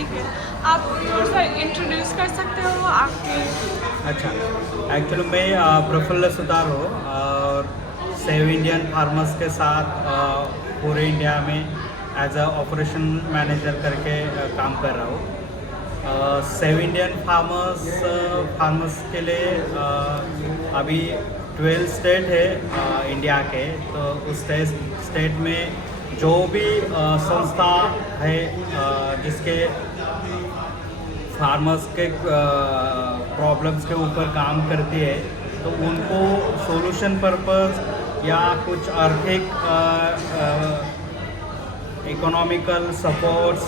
ठीक है, आप थोड़ा सा इंट्रोड्यूस कर सकते हो आपके। अच्छा, एक्चुअली मैं प्रफुल्ल सुतार हूँ और सेव इंडियन फार्मर्स के साथ पूरे इंडिया में एज अ ऑपरेशन मैनेजर करके काम कर रहा हूँ। सेव इंडियन फार्मर्स के लिए अभी 12 स्टेट है इंडिया के। तो उस स्टेट में जो भी संस्था है जिसके फार्मर्स के प्रॉब्लम्स के ऊपर काम करती है, तो उनको सॉल्यूशन पर्पस या कुछ आर्थिक इकोनॉमिकल सपोर्ट्स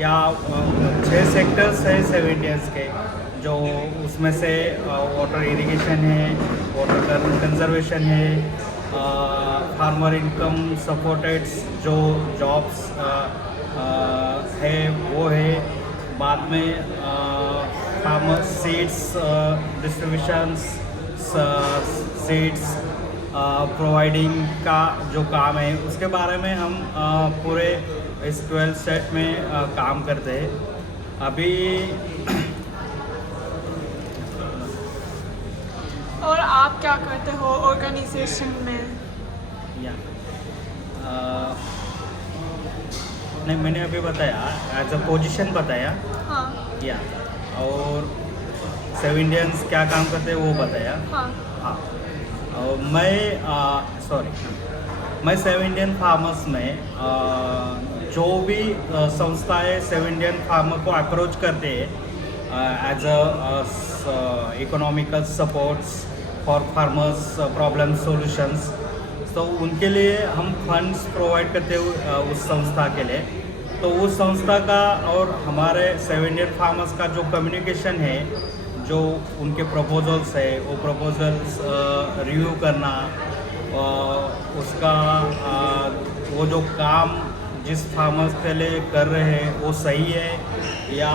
या 6 सेक्टर्स है सेव इंडियंस के, जो उसमें से वाटर इरिगेशन है, वाटर कंजर्वेशन है, फार्मर इनकम सपोर्टेड्स जो जॉब्स है वो है, बाद में farmer seeds distributions, seeds providing का जो काम है उसके बारे में हम पूरे इस 12 स्टेट में काम करते हैं अभी। और आप क्या करते हो ऑर्गेनाइजेशन में? या नहीं, मैंने अभी बताया एज अ पोजीशन बताया। हाँ या और सेव इंडियंस क्या काम करते हैं वो बताया। हाँ। हाँ, और मैं सेव इंडियन फार्मर्स में जो भी संस्थाएं सेव इंडियन फार्मर को अप्रोच करते हैं as a economical supports for farmers problem solutions, तो उनके लिए हम फंड्स प्रोवाइड करते हैं उस संस्था के लिए। तो उस संस्था का और हमारे सेव इंडियन फार्मर्स का जो कम्युनिकेशन है, जो उनके प्रपोजल्स है वो प्रपोजल्स रिव्यू करना, उसका वो जो काम जिस फार्मर्स के लिए कर रहे हैं वो सही है या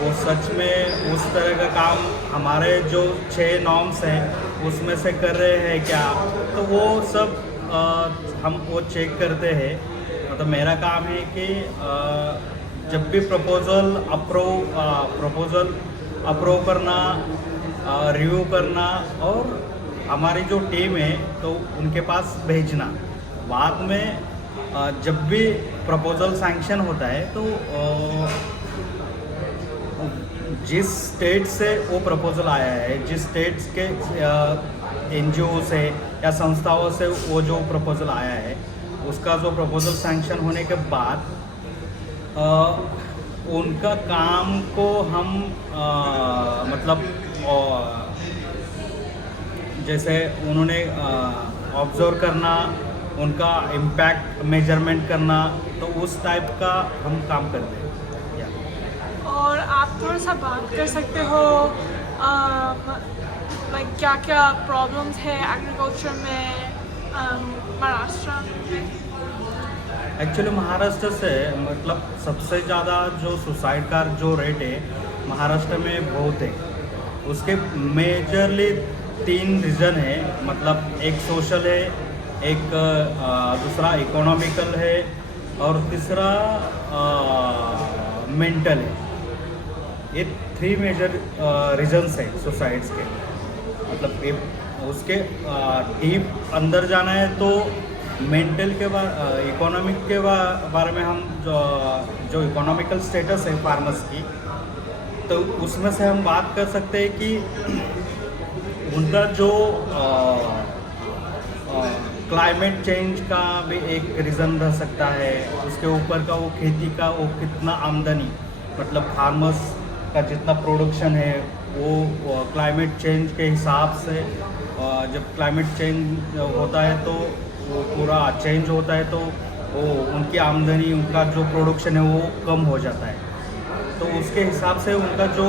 वो सच में उस तरह का काम हमारे जो 6 नॉर्म्स हैं उसमें से कर रहे हैं क्या, तो वो सब हम वो चेक करते हैं। मतलब मेरा काम है कि जब भी प्रपोज़ल अप्रूव करना, रिव्यू करना और हमारी जो टीम है तो उनके पास भेजना। बाद में जब भी प्रपोज़ल सैंक्शन होता है तो जिस स्टेट से वो प्रपोज़ल आया है, जिस स्टेट्स के NGO से या संस्थाओं से वो जो प्रपोज़ल आया है, उसका जो प्रपोज़ल सैंक्शन होने के बाद उनका काम को हम मतलब जैसे उन्होंने ऑब्जर्व करना, उनका इम्पैक्ट मेजरमेंट करना, तो उस टाइप का हम काम करते हैं। और आप थोड़ा सा बात कर सकते हो लाइक क्या क्या प्रॉब्लम्स है एग्रीकल्चर में महाराष्ट्र? एक्चुअली महाराष्ट्र से मतलब सबसे ज़्यादा जो सुसाइड का जो रेट है महाराष्ट्र में बहुत है। उसके मेजरली 3 रीज़न है, मतलब एक सोशल है, एक दूसरा इकोनॉमिकल है और तीसरा मेंटल है। ये 3 मेजर रीजन्स है सुसाइड्स के। मतलब ये उसके डीप अंदर जाना है तो मेंटल के इकोनॉमिक के बारे में हम जो इकोनॉमिकल स्टेटस है फार्मर्स की, तो उसमें से हम बात कर सकते हैं कि उनका जो क्लाइमेट चेंज का भी एक रीज़न रह सकता है। उसके ऊपर का वो खेती का वो कितना आमदनी, मतलब फार्मर्स का जितना प्रोडक्शन है वो क्लाइमेट चेंज के हिसाब से जब क्लाइमेट चेंज होता है तो वो पूरा चेंज होता है तो वो उनकी आमदनी, उनका जो प्रोडक्शन है वो कम हो जाता है। तो उसके हिसाब से उनका जो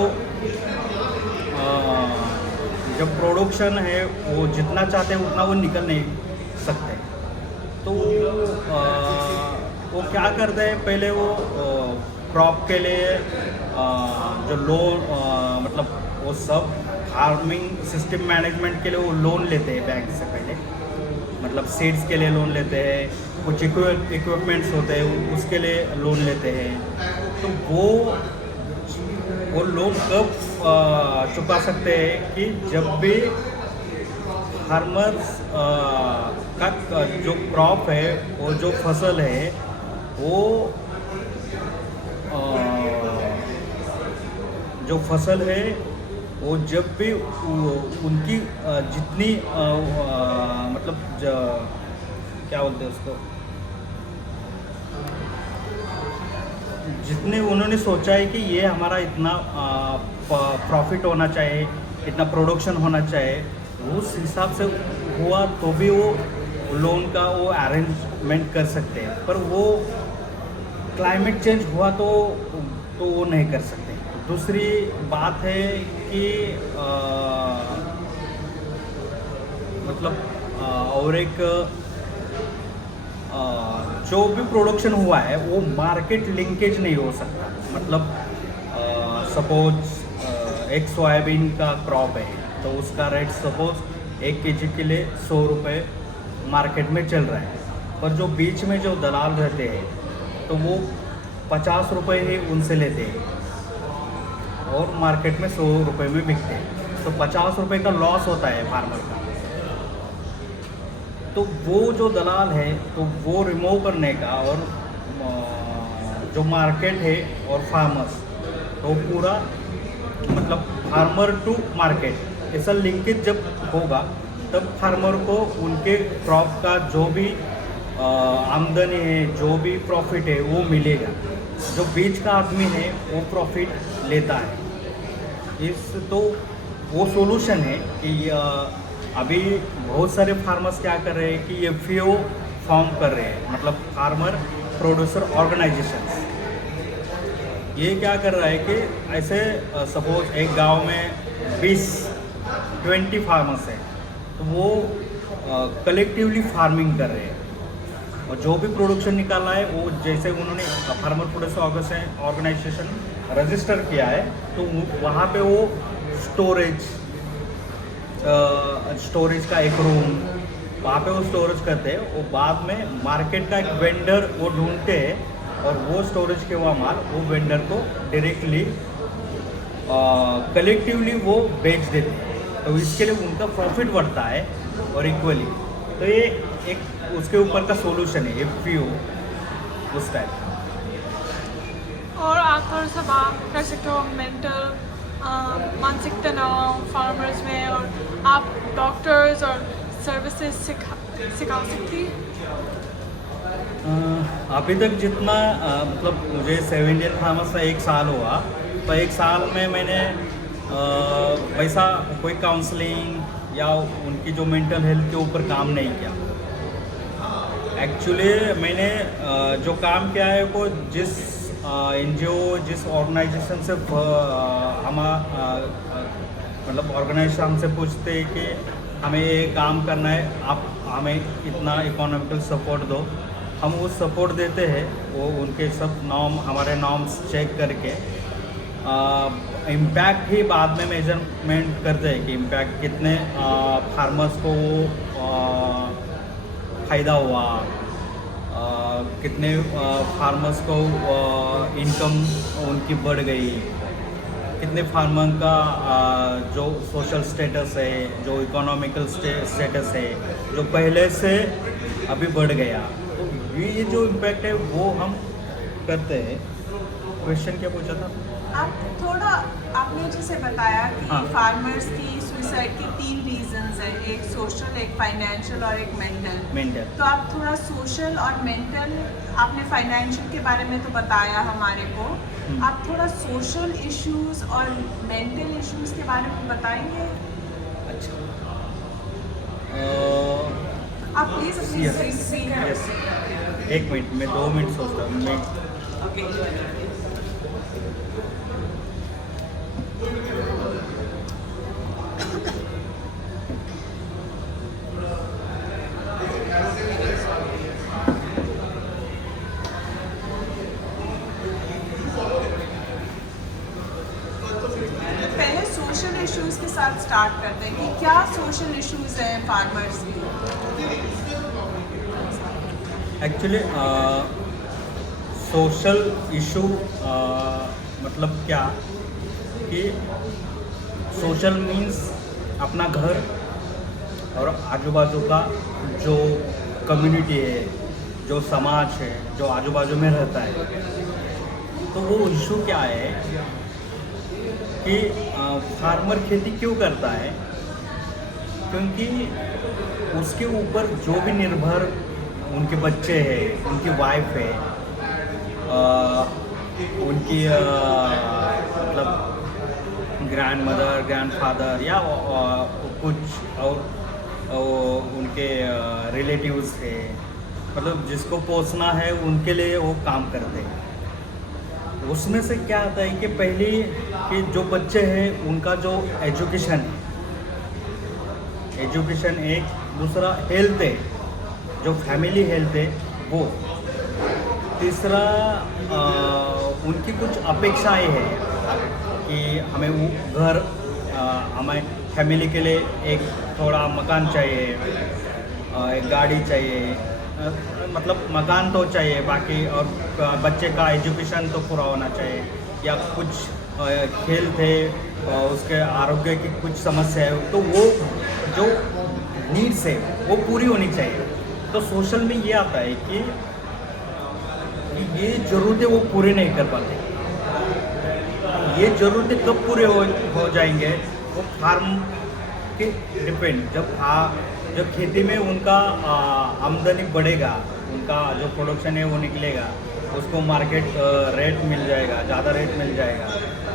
जब प्रोडक्शन है वो जितना चाहते हैं उतना वो निकल नहीं सकते। तो वो क्या करते हैं, पहले वो क्रॉप के लिए जो लोन मतलब वो सब फार्मिंग सिस्टम मैनेजमेंट के लिए वो लोन लेते हैं बैंक से पहले। मतलब सीड्स के लिए लोन लेते हैं, कुछ इक्विपमेंट्स होते हैं उसके लिए लोन लेते हैं। तो वो लोन कब चुका सकते हैं कि जब भी फार्मर्स का जो क्रॉप है वो जो फसल है वो जो फसल है वो जब भी उनकी जितनी मतलब क्या बोलते हैं उसको, जितने उन्होंने सोचा है कि ये हमारा इतना प्रॉफिट होना चाहिए, इतना प्रोडक्शन होना चाहिए, उस हिसाब से हुआ तो भी वो लोन का वो अरेंजमेंट कर सकते हैं। पर वो क्लाइमेट चेंज हुआ तो वो नहीं कर सकते। दूसरी बात है कि मतलब और एक जो भी प्रोडक्शन हुआ है वो मार्केट लिंकेज नहीं हो सकता। मतलब सपोज एक सोयाबीन का क्रॉप है तो उसका रेट सपोज 1 kg के लिए 100 रुपये मार्केट में चल रहा है, पर जो बीच में जो दलाल रहते हैं तो वो 50 रुपये ही उनसे लेते हैं और मार्केट में 100 रुपये में बिकते हैं। तो 50 रुपये का लॉस होता है फार्मर का। तो वो जो दलाल है तो वो रिमूव करने का और जो मार्केट है और फार्मर्स तो पूरा मतलब फार्मर टू मार्केट ऐसा लिंकेज जब होगा तब फार्मर को उनके क्रॉप का जो भी आमदनी है, जो भी प्रॉफिट है वो मिलेगा। जो बीच का आदमी है वो प्रॉफिट लेता है। तो वो सॉल्यूशन है कि अभी बहुत सारे फार्मर्स क्या कर रहे हैं कि एफपीओ फॉर्म कर रहे हैं, मतलब फार्मर प्रोड्यूसर ऑर्गेनाइजेशंस। ये क्या कर रहा है कि ऐसे सपोज एक गांव में 20 फार्मर्स हैं तो वो कलेक्टिवली फार्मिंग कर रहे हैं और जो भी प्रोडक्शन निकाला है वो जैसे उन्होंने फार्मर प्रोड्यूसर ऑर्गेनाइजेशन रजिस्टर किया है तो वहाँ पे वो स्टोरेज का एक रूम वहाँ पे वो स्टोरेज करते हैं। वो बाद में मार्केट का एक वेंडर वो ढूंढते हैं और वो स्टोरेज के वहाँ माल वो वेंडर को डायरेक्टली कलेक्टिवली वो बेच देते हैं। तो इसके लिए उनका प्रॉफिट बढ़ता है और इक्वली। तो ये एक उसके ऊपर का सोल्यूशन है एफपीओ उस टाइप का। और आप थोड़ा सा बात कर सकते हो मेंटल मानसिक तनाव फार्मर्स में, और आप डॉक्टर्स और सर्विसेज सिखा सकती। अभी तक जितना मतलब मुझे 7 इंडियन फार्मर्स में 1 साल हुआ, तो 1 साल में मैंने वैसा कोई काउंसलिंग या उनकी जो मेंटल हेल्थ के ऊपर काम नहीं किया। एक्चुअली मैंने जो काम किया है वो जिस एनजीओ जिस ऑर्गेनाइजेशन से हम मतलब ऑर्गेनाइजेशन हमसे पूछते हैं कि हमें ये काम करना है, आप हमें इतना इकोनॉमिकल सपोर्ट दो, हम वो सपोर्ट देते हैं। वो उनके सब नॉर्म हमारे नॉर्म्स चेक करके इम्पैक्ट ही बाद में मेजरमेंट करते हैं कि इम्पैक्ट कितने फार्मर्स को फ़ायदा हुआ, कितने फार्मर्स को इनकम उनकी बढ़ गई, कितने फार्मर का जो सोशल स्टेटस है, जो इकोनॉमिकल स्टेटस है, जो पहले से अभी बढ़ गया। तो ये जो इम्पैक्ट है वो हम करते हैं। क्वेश्चन क्या पूछा था? आप थोड़ा आपने जैसे बताया कि हाँ। फार्मर्स की सुसाइड के 3 रीजंस हैं, एक सोशल, एक फाइनेंशियल और एक मेंटल। तो आप थोड़ा सोशल और मेंटल, आपने फाइनेंशियल के बारे में तो बताया हमारे को, आप थोड़ा सोशल इश्यूज और मेंटल इश्यूज के बारे में बताएंगे? अच्छा, आप प्लीज अपनी यस, 1 मिनट में 2 मिनट सोचता हूँ मैं। पहले सोशल इश्यूज के साथ स्टार्ट करते हैं कि क्या सोशल इश्यूज हैं फार्मर्स की। एक्चुअली सोशल इशू मतलब क्या कि सोशल मीन्स अपना घर और आजू बाजू का जो कम्युनिटी है, जो समाज है, जो आजू बाजू में रहता है। तो वो इशू क्या है कि फार्मर खेती क्यों करता है? क्योंकि उसके ऊपर जो भी निर्भर उनके बच्चे हैं, उनकी वाइफ है, उनकी मतलब ग्रैंड मदर, ग्रैंड फादर या कुछ और उनके रिलेटिव्स थे, मतलब जिसको पोसना है उनके लिए वो काम करते हैं। उसमें से क्या आता है कि पहले कि जो बच्चे हैं उनका जो एजुकेशन एक, दूसरा हेल्थ है, जो फैमिली हेल्थ है वो, तीसरा उनकी कुछ अपेक्षाएं हैं कि हमें वो घर, हमें फैमिली के लिए एक थोड़ा मकान चाहिए, एक गाड़ी चाहिए, मतलब मकान तो चाहिए बाकी, और बच्चे का एजुकेशन तो पूरा होना चाहिए, या कुछ खेल थे उसके आरोग्य की कुछ समस्या है, तो वो जो नीड्स है वो पूरी होनी चाहिए। तो सोशल में ये आता है कि ये ज़रूरतें वो पूरे नहीं कर पाते। ये ज़रूरतें कब पूरे हो जाएंगे? वो फार्म के डिपेंड, जब खेती में उनका आमदनी बढ़ेगा, उनका जो प्रोडक्शन है वो निकलेगा, उसको मार्केट रेट मिल जाएगा, ज़्यादा रेट मिल जाएगा,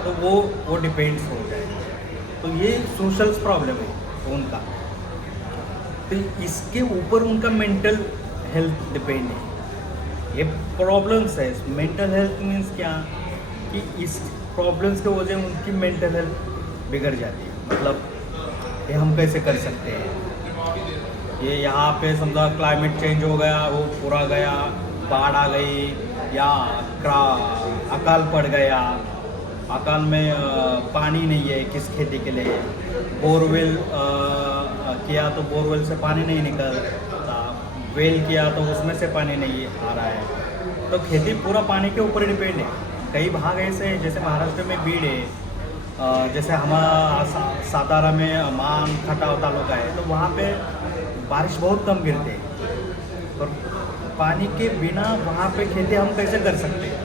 तो वो डिपेंड्स हो जाएगा। तो ये सोशल प्रॉब्लम है उनका। तो इसके ऊपर उनका मेंटल हेल्थ डिपेंड है। ये प्रॉब्लम्स है। मेंटल हेल्थ मीन्स क्या कि इस प्रॉब्लम्स की वजह उनकी मेंटल हेल्थ बिगड़ जाती है। मतलब ये हम कैसे कर सकते हैं, ये यहाँ पे समझा क्लाइमेट चेंज हो गया, वो पूरा गया, बाढ़ आ गई, या अकाल पड़ गया, अकाल में पानी नहीं है किस खेती के लिए, बोरवेल किया तो बोरवेल से पानी नहीं निकलता, वेल किया तो उसमें से पानी नहीं आ रहा है। तो खेती पूरा पानी के ऊपर डिपेंड है। कई भाग ऐसे हैं, जैसे महाराष्ट्र में बीड है, जैसे हमारा सातारा में मान खटाव तालुका है, तो वहाँ पे बारिश बहुत कम गिरते हैं, और पानी के बिना वहाँ पे खेती हम कैसे कर सकते हैं?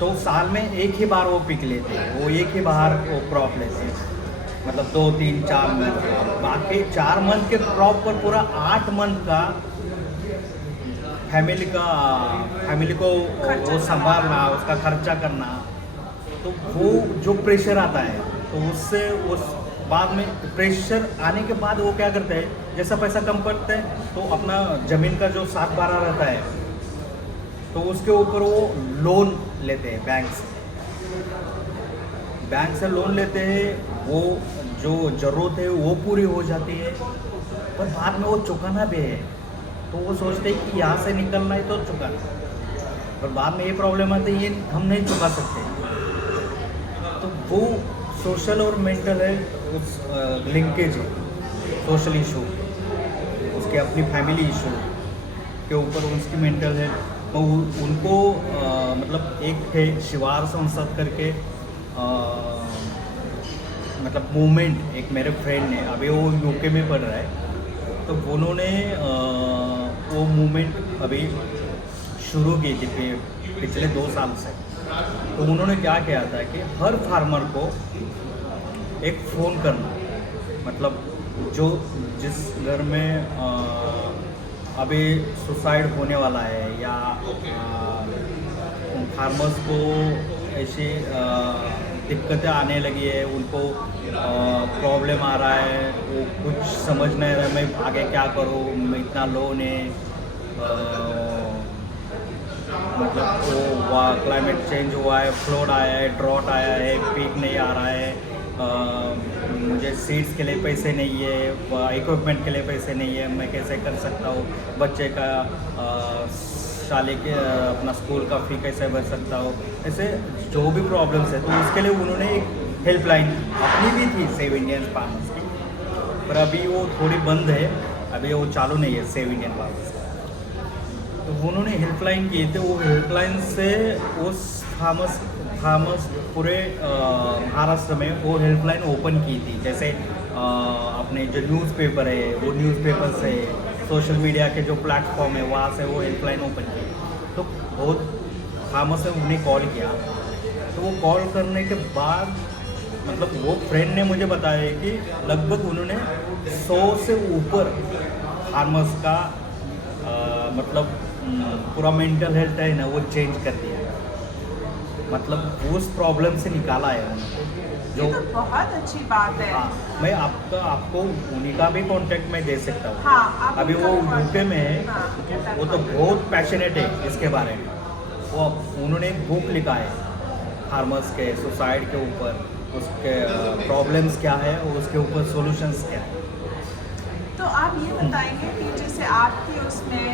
तो साल में एक ही बार वो पिक लेते हैं, वो एक ही बार वो क्रॉप लेते हैं, मतलब 2, 3, 4 मंथ। बाकी 4 मंथ के क्रॉप पर पूरा 8 मंथ का फैमिली को वो संभालना, उसका खर्चा करना, तो वो जो प्रेशर आता है, तो उससे उस बाद में प्रेशर आने के बाद वो क्या करते हैं, जैसा पैसा कम करते हैं तो अपना ज़मीन का जो 7/12 रहता है, तो उसके ऊपर वो लोन लेते हैं बैंक से लोन लेते हैं। वो जो ज़रूरत है वो पूरी हो जाती है, पर बाद में वो चुकाना भी है, तो वो सोचते हैं कि यहाँ से निकलना है तो चुकाना, पर बाद में ये प्रॉब्लम आती है, ये हम नहीं चुका सकते। तो वो सोशल और मेंटल है, उस लिंकेज है, सोशल इशू उसके अपनी फैमिली इशू के ऊपर उसकी मेंटल है। तो उनको मतलब एक है शिवार संसद करके, मतलब मूवमेंट, एक मेरे फ्रेंड ने, अभी वो यूके में पढ़ रहा है, तो उन्होंने वो मूवमेंट अभी शुरू की थी पिछले 2 साल से। तो उन्होंने क्या किया था कि हर फार्मर को एक फ़ोन करना, मतलब जो जिस घर में अभी सुसाइड होने वाला है, या उन फार्मर्स को ऐसी दिक्कतें आने लगी है, उनको प्रॉब्लम आ रहा है, वो कुछ समझ नहीं रहा, मैं आगे क्या करूँ, मैं इतना लोन है, मतलब वो क्लाइमेट चेंज हुआ है, फ्लड आया है, ड्रॉट आया है, पीक नहीं आ रहा है, मुझे सीड्स के लिए पैसे नहीं है, इक्विपमेंट के लिए पैसे नहीं है, मैं कैसे कर सकता हूँ, बच्चे का साले के अपना स्कूल का फ़ी कैसे भर सकता हूँ, ऐसे जो भी प्रॉब्लम्स है। तो उसके लिए उन्होंने एक हेल्पलाइन अपनी भी थी, सेव इंडियन फार्मर्स की, पर अभी वो थोड़ी बंद है, अभी वो चालू नहीं है सेव इंडियन फार्मर्स का। तो उन्होंने हेल्पलाइन की थी, वो हेल्पलाइन से उस फार्मर्स पूरे महाराष्ट्र में वो हेल्पलाइन ओपन की थी। जैसे अपने जो न्यूज़पेपर है वो न्यूज़पेपर से, सोशल मीडिया के जो प्लेटफॉर्म है वहाँ से वो हेल्पलाइन ओपन की। तो बहुत फार्मर्स ने उन्हें कॉल किया, तो वो कॉल करने के बाद मतलब वो फ्रेंड ने मुझे बताया कि लगभग उन्होंने 100 से ऊपर फार्मर्स का मतलब पूरा मेंटल हेल्थ है ना वो चेंज कर दिया, मतलब उस प्रॉब्लम से निकाला है उन्होंने। जो ये तो बहुत अच्छी बात है। हाँ, मैं आपको उन्हीं का भी कांटेक्ट मैं दे सकता हूँ। हाँ, आप अभी वो उनका यूके में है, हाँ, वो तो बहुत पैशनेट है इसके बारे में। वो उन्होंने एक बुक लिखा है फार्मर्स के सुसाइड के ऊपर, उसके प्रॉब्लम्स क्या है और उसके ऊपर सॉल्यूशंस क्या है। तो आप ये बताएंगे कि जैसे आपके उसमें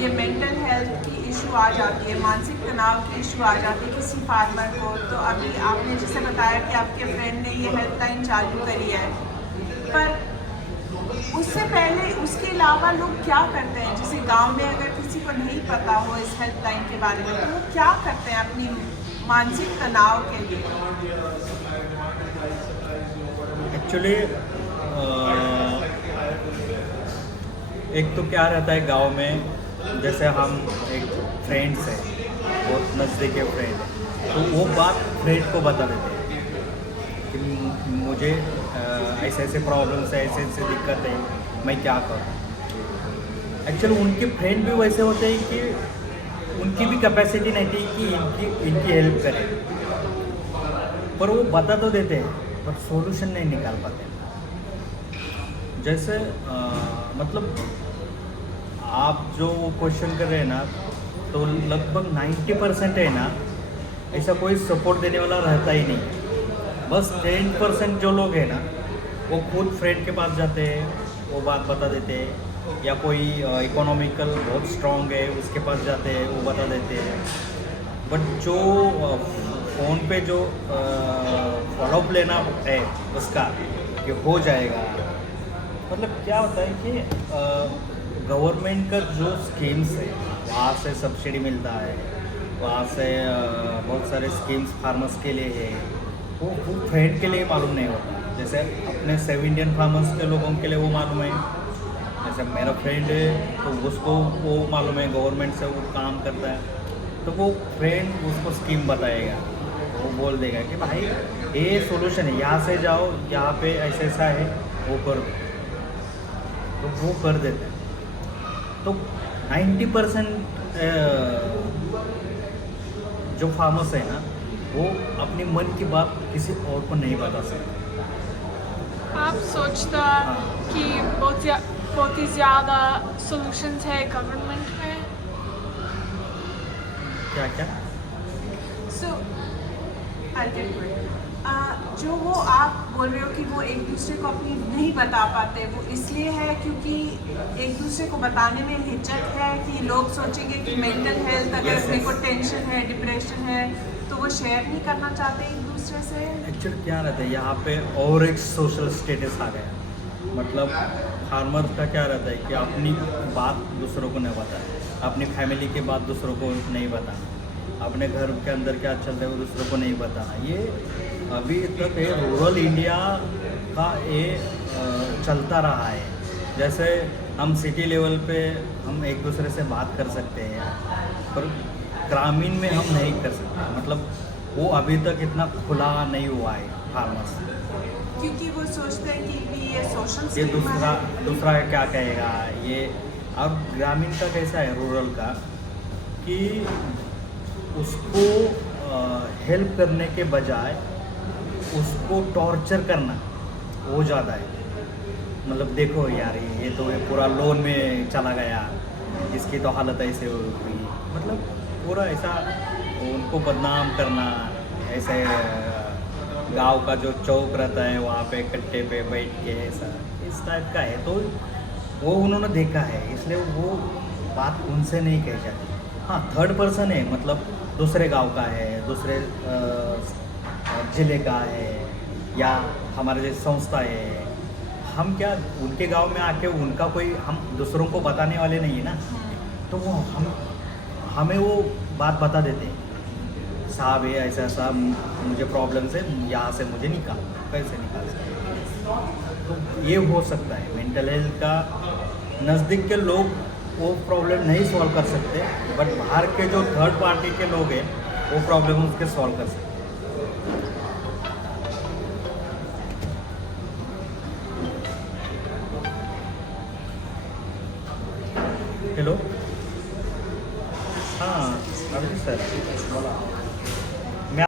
ये मेंटल हेल्थ की इशू आ जाती है, मानसिक तनाव की इशू आ जाती है किसी फार्मर को, तो अभी आपने जैसे बताया कि आपके फ्रेंड ने ये हेल्पलाइन चालू करी है, पर उससे पहले उसके अलावा लोग क्या करते हैं? जैसे गांव में अगर किसी को नहीं पता हो इस हेल्पलाइन के बारे में, तो वो क्या करते हैं अपनी मानसिक तनाव के लिए? एक्चुअली एक तो क्या रहता है गांव में, जैसे हम एक फ्रेंड्स है, बहुत नज़दीक के फ्रेंड है, तो वो बात फ्रेंड को बता देते हैं कि मुझे ऐसे ऐसे प्रॉब्लम्स है, ऐसे ऐसे दिक्कत है, मैं क्या करूँ। एक्चुअली उनके फ्रेंड भी वैसे होते हैं कि उनकी भी कैपेसिटी नहीं थी कि इनकी हेल्प करें, पर वो बता तो देते हैं पर सॉल्यूशन नहीं निकाल पाते। जैसे मतलब आप जो क्वेश्चन कर रहे हैं ना, तो लगभग 90% है ना ऐसा कोई सपोर्ट देने वाला रहता ही नहीं। बस 10% जो लोग हैं ना वो खुद फ्रेंड के पास जाते हैं, वो बात बता देते हैं, या कोई इकोनॉमिकल बहुत स्ट्रांग है उसके पास जाते हैं, वो बता देते हैं। बट जो फ़ोन पे जो फॉलोअप लेना है उसका कि हो जाएगा, मतलब क्या होता है कि गवर्नमेंट का जो स्कीम्स है वहाँ से सब्सिडी मिलता है, वहाँ से बहुत सारे स्कीम्स फार्मर्स के लिए है, वो फ्रेंड के लिए मालूम नहीं होता। जैसे अपने 7 इंडियन फार्मर्स के लोगों के लिए वो मालूम है, जैसे मेरा फ्रेंड है तो उसको वो मालूम है गवर्नमेंट से वो काम करता है, तो वो फ्रेंड उसको स्कीम बताएगा, वो बोल देगा कि भाई ये सॉल्यूशन है, यहाँ से जाओ, यहाँ पे ऐसा ऐसा है, वो कर दो, तो वो कर देते हैं। तो 90% जो फार्मर्स है ना वो अपनी मन की बात किसी और को नहीं बता सकते। आप सोचता कि बहुत ही ज़्यादा सॉल्यूशंस है गवर्नमेंट में? क्या क्या? सो जो वो आप बोल रहे हो कि वो एक दूसरे को अपनी नहीं बता पाते, वो इसलिए है क्योंकि एक दूसरे को बताने में हिचक है कि लोग सोचेंगे कि मेंटल हेल्थ, अगर किसी को टेंशन है, डिप्रेशन है, तो वो शेयर नहीं करना चाहते एक दूसरे से। एक्चुअली क्या रहता है यहाँ पे और एक सोशल स्टेटस आ गया, मतलब फार्मर्स का क्या रहता है कि अपनी बात दूसरों को नहीं बताए, अपनी फैमिली की बात दूसरों को नहीं बताना, अपने घर के अंदर क्या चल रहा है वो दूसरों को नहीं बताना। ये अभी तक ये रूरल इंडिया का ये चलता रहा है। जैसे हम सिटी लेवल पे हम एक दूसरे से बात कर सकते हैं, पर ग्रामीण में हम नहीं कर सकते, मतलब वो अभी तक इतना खुला नहीं हुआ है फार्मर्स, क्योंकि वो सोचते हैं कि ये सोशल ये स्टिग्मा दूसरा क्या कहेगा ये। अब ग्रामीण का कैसा है रूरल का कि उसको हेल्प करने के बजाय उसको टॉर्चर करना वो ज़्यादा है। मतलब देखो यार ये तो पूरा लोन में चला गया, इसकी तो हालत ऐसे हुई, मतलब पूरा ऐसा उनको बदनाम करना। ऐसे गांव का जो चौक रहता है वहाँ पे कट्टे पे बैठ के ऐसा इस टाइप का है, तो वो उन्होंने देखा है, इसलिए वो बात उनसे नहीं कही जाती। हाँ, थर्ड पर्सन है, मतलब दूसरे गांव का है, दूसरे ज़िले का है, या हमारे जैसे संस्था है, हम क्या उनके गांव में आके उनका कोई हम दूसरों को बताने वाले नहीं है ना, तो वो हमें वो बात बता देते हैं, साहब ये ऐसा ऐसा मुझे प्रॉब्लम से यहाँ से मुझे निकाल, कैसे निकाल सकते। तो ये हो सकता है मेंटल हेल्थ का, नज़दीक के लोग वो प्रॉब्लम नहीं सॉल्व कर सकते, बट बाहर के जो थर्ड पार्टी के लोग हैं वो प्रॉब्लम उसके सॉल्व कर सकते हैं। हेलो, हां अभिजित सर बोला.